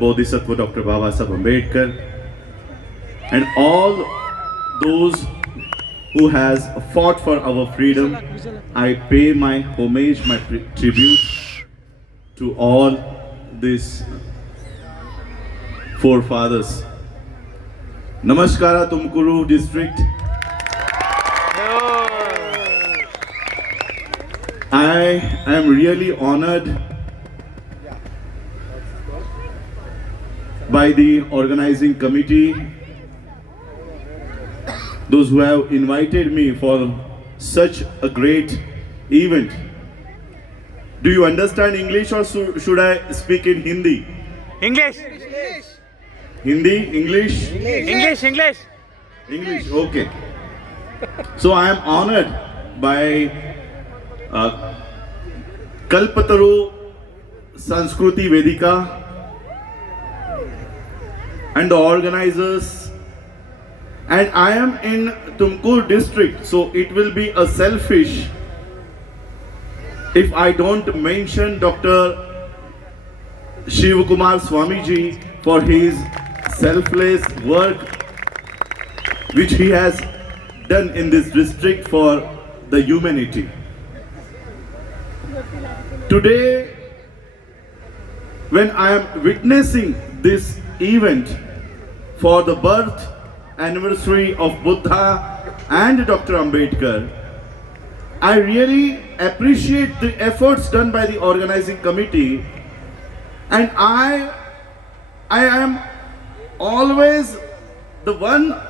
Bodhisattva Dr. Babasaheb Ambedkar and all those who has fought for our freedom. I pay my homage, my tribute to all these forefathers. Namaskara Tumkuru district. I am really honored by the organizing committee, those who have invited me for such a great event. Do you understand English or should I speak in Hindi? English. Hindi, English? English, okay. So I am honored by Kalpataru Sanskruti Vedika and the organizers, and I am in Tumkur district, so it will be a selfish if I don't mention Dr. Shiv Kumar Swamiji for his selfless work which he has done in this district for the humanity. Today, when I am witnessing this event for the birth anniversary of Buddha and Dr. Ambedkar, I really appreciate the efforts done by the organizing committee, and I am always the one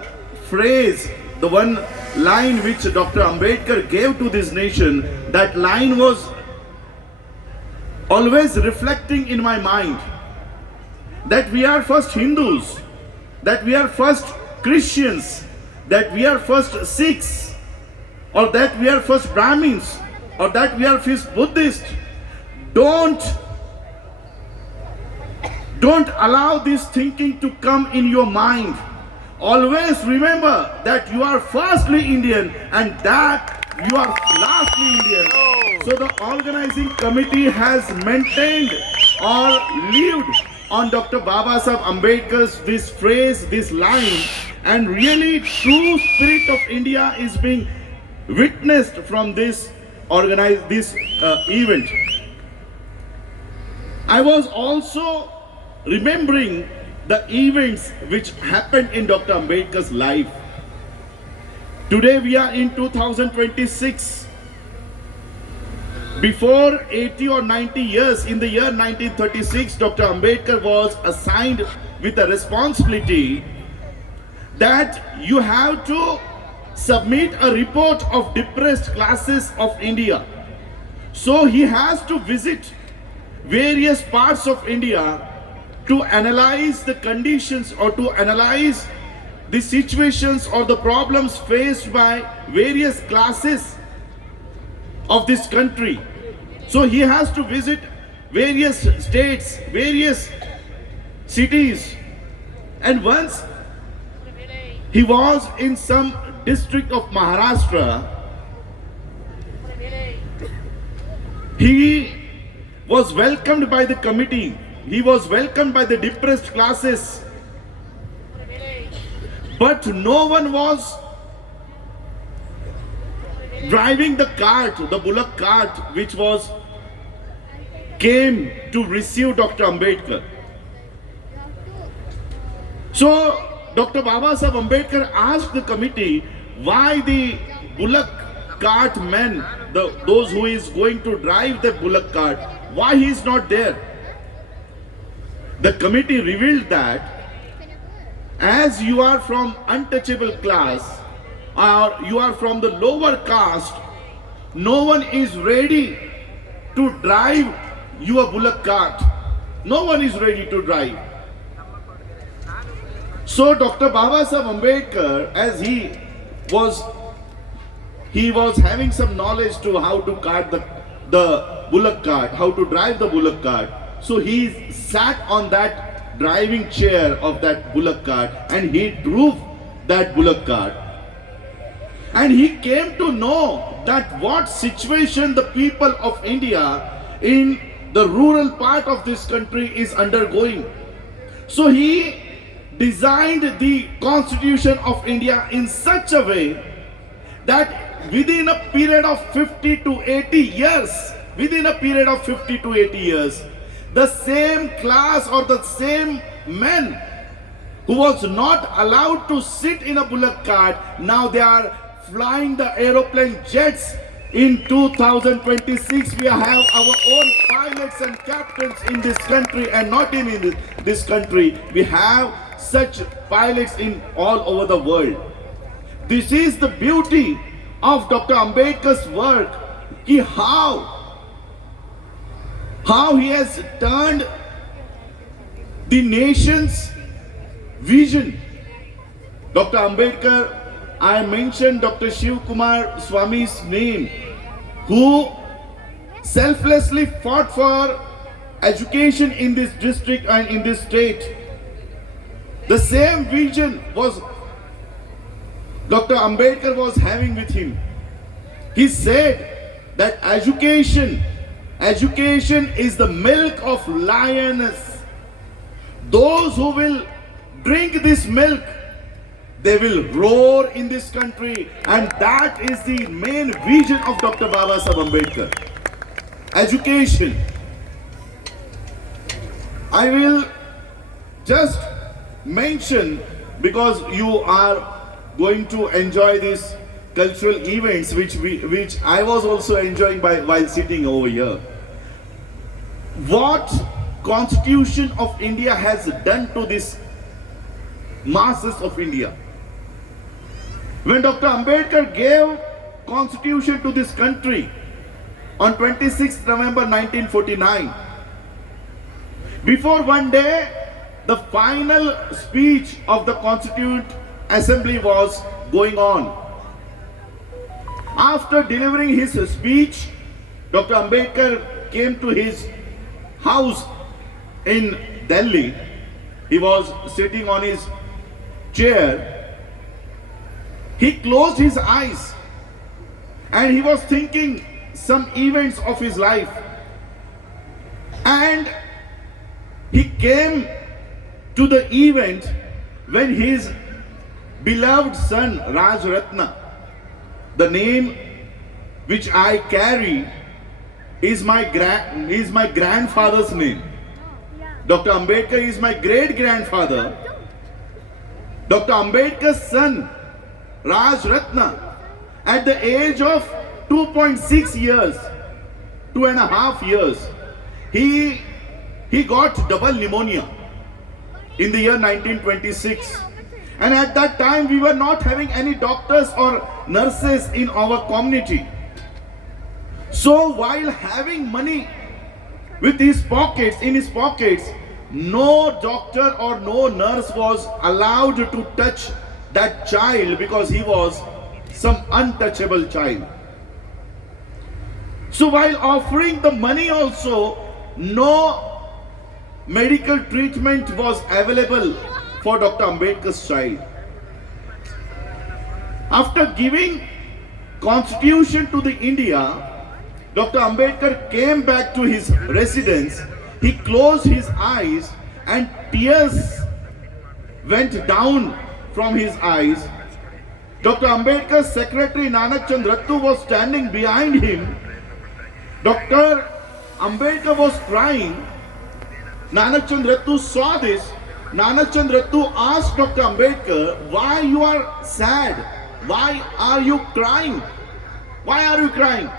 phrase, the one line which Dr. Ambedkar gave to this nation, that line was always reflecting in my mind, that we are first Hindus, that we are first Christians, that we are first Sikhs, or that we are first Brahmins, or that we are first Buddhist. Don't allow this thinking to come in your mind. Always remember that you are firstly Indian and that you are lastly Indian. So the organizing committee has maintained or lived on Dr. Babasaheb Ambedkar's this phrase, this line, and really true spirit of India is being witnessed from this event. I was also remembering the events which happened in Dr. Ambedkar's life. Today we are in 2026. Before 80 or 90 years, in the year 1936, Dr. Ambedkar was assigned with a responsibility that you have to submit a report of depressed classes of India. So he has to visit various parts of India to analyze the conditions or to analyze the situations or the problems faced by various classes of this country. So he has to visit various states, various cities, and once he was in some district of Maharashtra, he was welcomed by the committee, he was welcomed by the depressed classes, but no one was driving the cart, the bullock cart, which came to receive Dr. Ambedkar. So Dr. Babasaheb Ambedkar asked the committee why the bullock cart men, those who is going to drive the bullock cart, why he is not there. The committee revealed that as you are from untouchable class or you are from the lower caste, no one is ready to drive your bullock cart. No one is ready to drive. So Dr. Babasaheb Ambedkar, as he was having some knowledge to how to cart the bullock cart, how to drive the bullock cart. So he sat on that driving chair of that bullock cart and he drove that bullock cart. And he came to know that what situation the people of India in the rural part of this country is undergoing. So he designed the Constitution of India in such a way that within a period of 50 to 80 years, within a period of 50 to 80 years, the same class or the same men who was not allowed to sit in a bullock cart, now they are flying the aeroplane jets. In 2026, we have our own pilots and captains in this country, and not in this country. We have such pilots in all over the world. This is the beauty of Dr. Ambedkar's work. How he has turned the nation's vision. Dr. Ambedkar, I mentioned Dr. Shiv Kumar Swami's name, who selflessly fought for education in this district and in this state. The same vision was Dr. Ambedkar was having with him. He said that education is the milk of lioness. Those who will drink this milk, they will roar in this country, and that is the main vision of Dr. Babasaheb Ambedkar. Education. I will just mention, because you are going to enjoy these cultural events which I was also enjoying while sitting over here. What Constitution of India has done to this masses of India. When Dr. Ambedkar gave Constitution to this country on 26th November 1949, before one day, the final speech of the Constituent Assembly was going on. After delivering his speech, Dr. Ambedkar came to his house in Delhi. He was sitting on his chair. He closed his eyes and he was thinking some events of his life. And he came to the event when his beloved son Raj Ratna, the name which I carry is my grandfather's name. Dr. Ambedkar is my great grandfather. Dr. Ambedkar's son Raj Ratna, at the age of 2.6 years, 2.5 years, he got double pneumonia in the year 1926. And at that time, we were not having any doctors or nurses in our community. So while having money in his pockets, no doctor or no nurse was allowed to touch that child because he was some untouchable child. So while offering the money also, no medical treatment was available for Dr. Ambedkar's child. After giving Constitution to the India, Dr. Ambedkar came back to his residence. He closed his eyes and tears went down from his eyes. Dr. Ambedkar's secretary Nanak Chand Rattu was standing behind him. Dr. Ambedkar was crying. Nanak Chand Rattu saw this. Nanak Chand Rattu asked Dr. Ambedkar, why you are sad? Why are you crying? Why are you crying?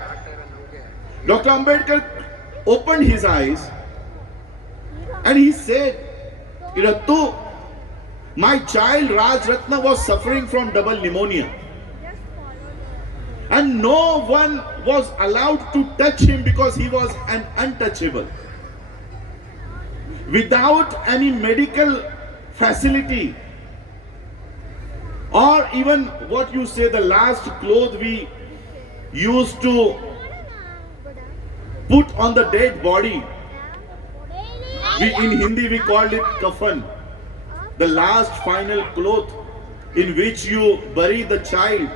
Dr. Ambedkar opened his eyes and he said, Rattu, my child Raj Ratna was suffering from double pneumonia. And no one was allowed to touch him because he was an untouchable. Without any medical facility, or even what you say, the last cloth we used to put on the dead body. In Hindi we called it kafan. The last final cloth in which you bury the child.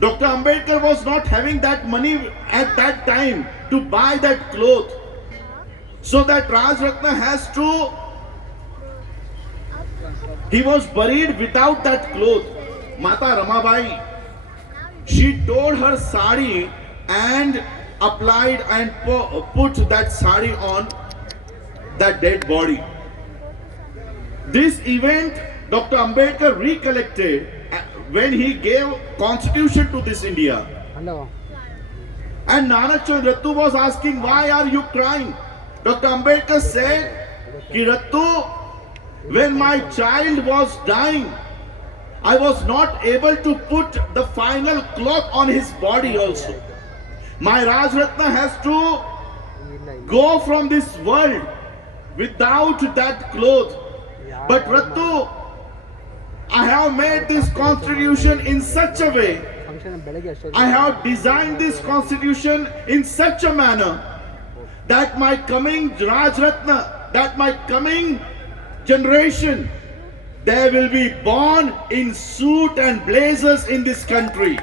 Dr. Ambedkar was not having that money at that time to buy that cloth. So that Raj Ratna has to he was buried without that cloth. Mata Ramabai, she tore her sari and applied and put that sari on that dead body. This event Dr. Ambedkar recollected when he gave constitution to this India. Hello. And Nanak Chandra Rattu was asking, why are you crying? Dr. Ambedkar said, Ki Rattu, when my child was dying, I was not able to put the final cloth on his body also. My Rajratna has to go from this world without that cloth. But Rattu, I have made this constitution in such a way, I have designed this constitution in such a manner that my coming Rajratna, that my coming generation, they will be born in suit and blazers in this country.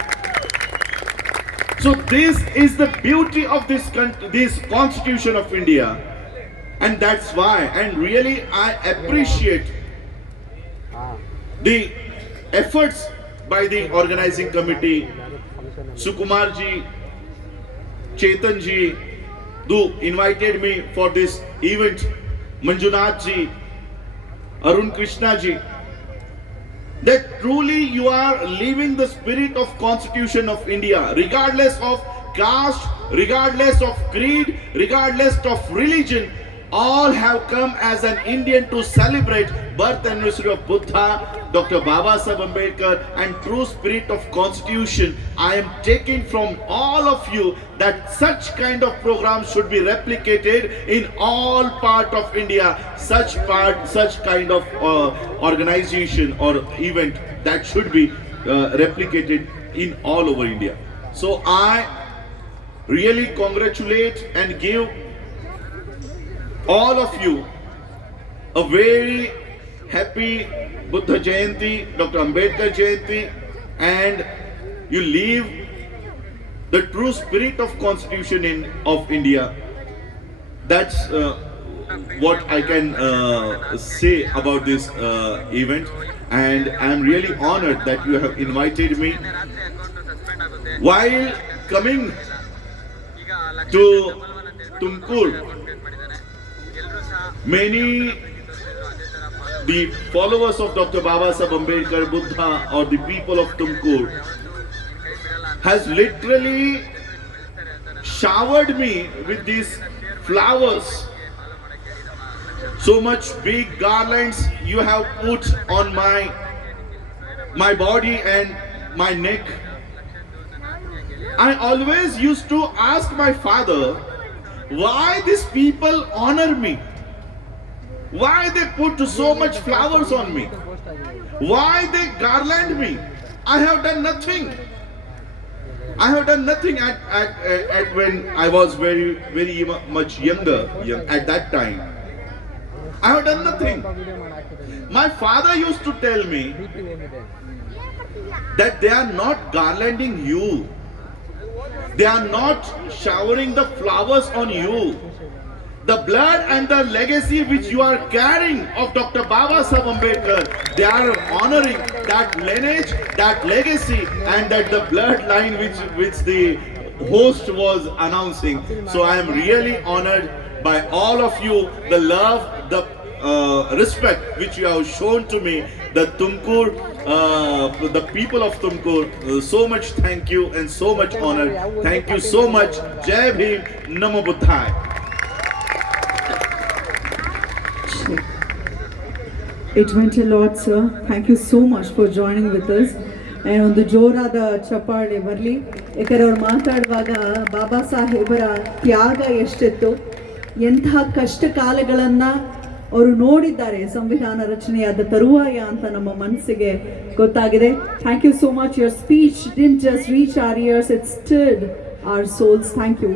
So this is the beauty of this Constitution of India, and that's why, and really I appreciate the efforts by the organizing committee, Sukumar ji, Chetan ji, who invited me for this event, Manjunath ji, Arun Krishna ji, that truly you are living the spirit of Constitution of India, regardless of caste, regardless of creed, regardless of religion. All have come as an Indian to celebrate birth anniversary of Buddha, Dr. Baba Saheb Ambedkar, and true spirit of Constitution. I am taking from all of you that such kind of programs should be replicated in all part of India. Such kind of organization or event that should be replicated in all over India. So I really congratulate and give all of you a very happy Buddha Jayanti, Dr. Ambedkar Jayanti, and you live the true spirit of Constitution of India. That's what I can say about this event, and I'm really honored that you have invited me. While coming to Tumkur, many the followers of Dr. Baba Saheb Ambedkar, Buddha, or the people of Tumkur has literally showered me with these flowers. So much big garlands you have put on my body and my neck. I always used to ask my father, why these people honor me? Why they put so much flowers on me? Why they garland me? I have done nothing. I have done nothing at when I was very much younger at that time. I have done nothing. My father used to tell me that they are not garlanding you. They are not showering the flowers on you. The blood and the legacy which you are carrying of Dr. Baba Saheb Ambedkar, they are honoring that lineage, that legacy, and that the bloodline which the host was announcing. So I am really honored by all of you, the love, the respect which you have shown to me, the Tumkur, the people of Tumkur. So much thank you and so much honor. Thank you so much. Jai Bhim, Namo Buddhaya. It meant a lot, sir. Thank you so much for joining with us. And ಒಂದು ಜೋರಾದ ಚಪ್ಪಾಳೆ ಬರಲಿ, ಯಾಕಂದ್ರೆ ಅವ್ರು ಮಾತಾಡುವಾಗ ಬಾಬಾ ಸಾಹೇಬರ ತ್ಯಾಗ ಎಷ್ಟಿತ್ತು, ಎಂತಹ ಕಷ್ಟ ಕಾಲಗಳನ್ನು ಅವರು ನೋಡಿದ್ದಾರೆ ಸಂವಿಧಾನ ರಚನೆಯಾದ ತರುವಾಯ ಅಂತ ನಮ್ಮ ಮನಸ್ಸಿಗೆ ಗೊತ್ತಾಗಿದೆ. Thank you so much. Your speech didn't just reach our ears, it stirred our souls. Thank you.